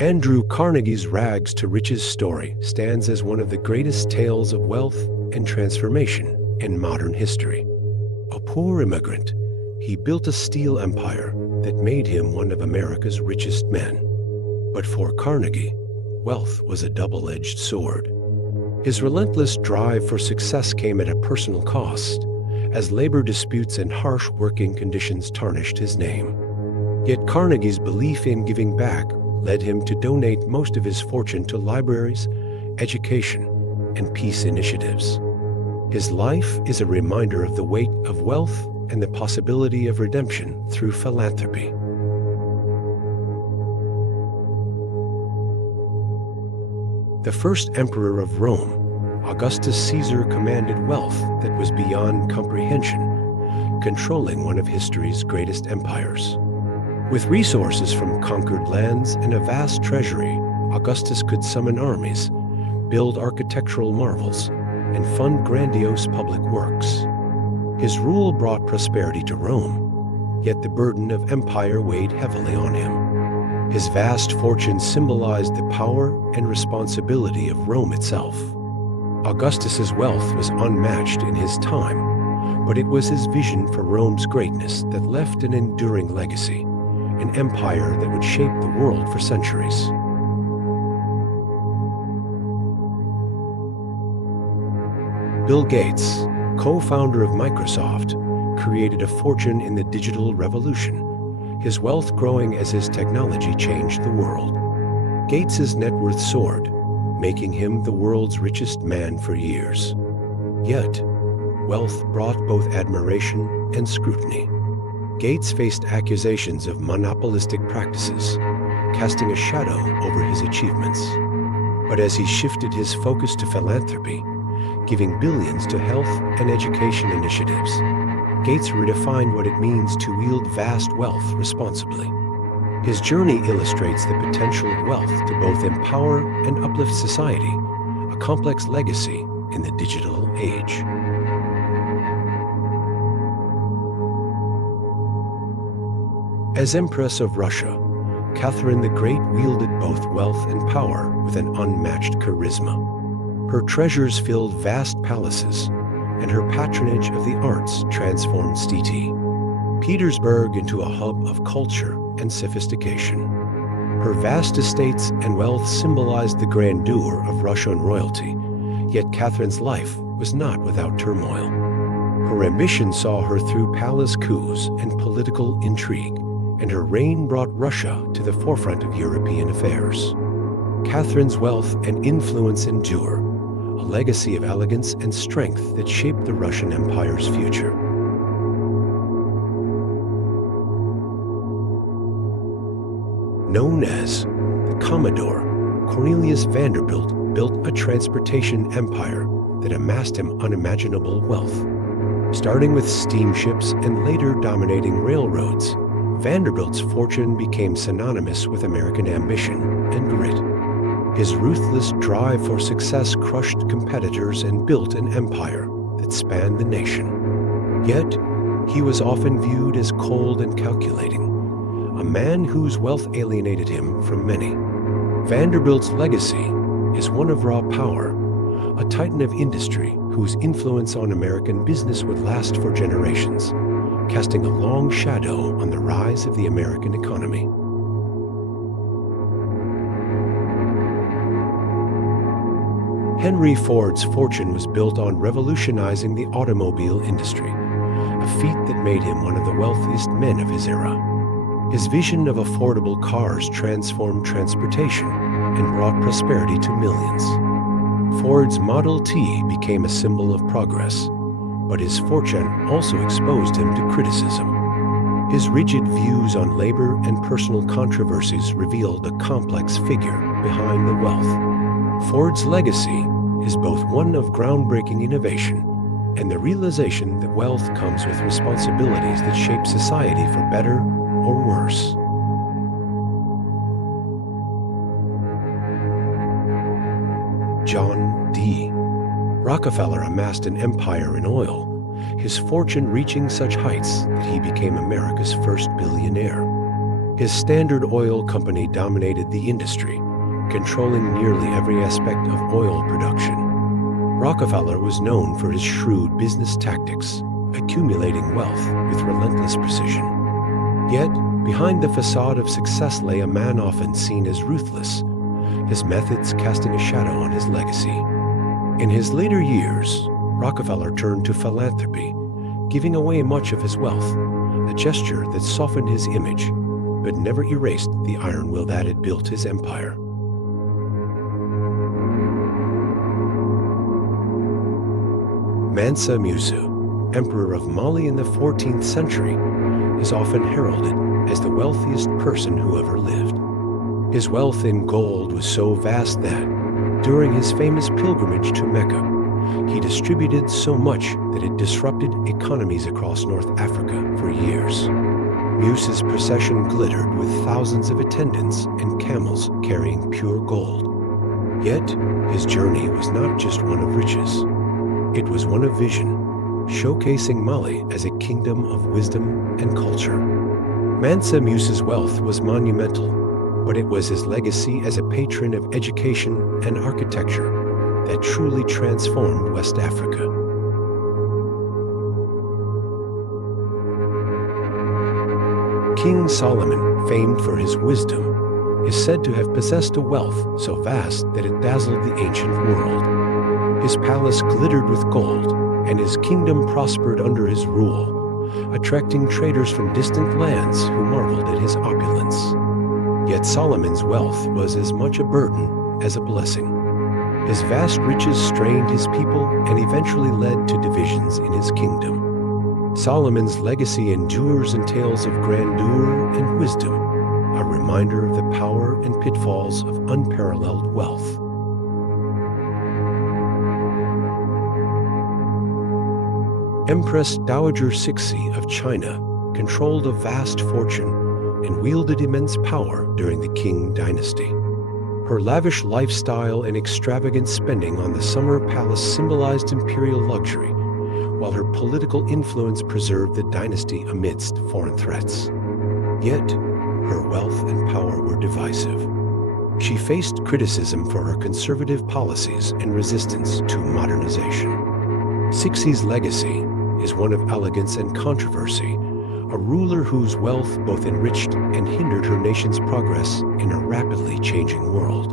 Andrew Carnegie's rags to riches story stands as one of the greatest tales of wealth and transformation in modern history. A poor immigrant, he built a steel empire that made him one of America's richest men. But for Carnegie, wealth was a double-edged sword. His relentless drive for success came at a personal cost, as labor disputes and harsh working conditions tarnished his name. Yet Carnegie's belief in giving back led him to donate most of his fortune to libraries, education, and peace initiatives. His life is a reminder of the weight of wealth and the possibility of redemption through philanthropy. The first emperor of Rome, Augustus Caesar, commanded wealth that was beyond comprehension, controlling one of history's greatest empires. With resources from conquered lands and a vast treasury, Augustus could summon armies, build architectural marvels, and fund grandiose public works. His rule brought prosperity to Rome, yet the burden of empire weighed heavily on him. His vast fortune symbolized the power and responsibility of Rome itself. Augustus's wealth was unmatched in his time, but it was his vision for Rome's greatness that left an enduring legacy, an empire that would shape the world for centuries. Bill Gates, co-founder of Microsoft, created a fortune in the digital revolution, his wealth growing as his technology changed the world. Gates's net worth soared, making him the world's richest man for years. Yet, wealth brought both admiration and scrutiny. Gates faced accusations of monopolistic practices, casting a shadow over his achievements. But as he shifted his focus to philanthropy, giving billions to health and education initiatives, Gates redefined what it means to wield vast wealth responsibly. His journey illustrates the potential of wealth to both empower and uplift society, a complex legacy in the digital age. As Empress of Russia, Catherine the Great wielded both wealth and power with an unmatched charisma. Her treasures filled vast palaces, and her patronage of the arts transformed St. Petersburg into a hub of culture and sophistication. Her vast estates and wealth symbolized the grandeur of Russian royalty, yet Catherine's life was not without turmoil. Her ambition saw her through palace coups and political intrigue, and her reign brought Russia to the forefront of European affairs. Catherine's wealth and influence endure, a legacy of elegance and strength that shaped the Russian Empire's future. Known as the Commodore, Cornelius Vanderbilt built a transportation empire that amassed him unimaginable wealth. Starting with steamships and later dominating railroads, Vanderbilt's fortune became synonymous with American ambition and grit. His ruthless drive for success crushed competitors and built an empire that spanned the nation. Yet, he was often viewed as cold and calculating, a man whose wealth alienated him from many. Vanderbilt's legacy is one of raw power, a titan of industry whose influence on American business would last for generations, casting a long shadow on the rise of the American economy. Henry Ford's fortune was built on revolutionizing the automobile industry, a feat that made him one of the wealthiest men of his era. His vision of affordable cars transformed transportation and brought prosperity to millions. Ford's Model T became a symbol of progress, but his fortune also exposed him to criticism. His rigid views on labor and personal controversies revealed a complex figure behind the wealth. Ford's legacy is both one of groundbreaking innovation and the realization that wealth comes with responsibilities that shape society for better or worse. John D. Rockefeller amassed an empire in oil, his fortune reaching such heights that he became America's first billionaire. His Standard Oil Company dominated the industry, controlling nearly every aspect of oil production. Rockefeller was known for his shrewd business tactics, accumulating wealth with relentless precision. Yet, behind the facade of success lay a man often seen as ruthless, his methods casting a shadow on his legacy. In his later years, Rockefeller turned to philanthropy, giving away much of his wealth, a gesture that softened his image, but never erased the iron will that had built his empire. Mansa Musa, emperor of Mali in the 14th century, is often heralded as the wealthiest person who ever lived. His wealth in gold was so vast that, during his famous pilgrimage to Mecca, he distributed so much that it disrupted economies across North Africa for years. Musa's procession glittered with thousands of attendants and camels carrying pure gold. Yet, his journey was not just one of riches. It was one of vision, showcasing Mali as a kingdom of wisdom and culture. Mansa Musa's wealth was monumental, but it was his legacy as a patron of education and architecture that truly transformed West Africa. King Solomon, famed for his wisdom, is said to have possessed a wealth so vast that it dazzled the ancient world. His palace glittered with gold, and his kingdom prospered under his rule, attracting traders from distant lands who marveled at his opulence. Yet Solomon's wealth was as much a burden as a blessing. His vast riches strained his people and eventually led to divisions in his kingdom. Solomon's legacy endures in tales of grandeur and wisdom, a reminder of the power and pitfalls of unparalleled wealth. Empress Dowager Cixi of China controlled a vast fortune and wielded immense power during the Qing dynasty. Her lavish lifestyle and extravagant spending on the summer palace symbolized imperial luxury, while her political influence preserved the dynasty amidst foreign threats. Yet, her wealth and power were divisive. She faced criticism for her conservative policies and resistance to modernization. Cixi's legacy is one of elegance and controversy, a ruler whose wealth both enriched and hindered her nation's progress in a rapidly changing world.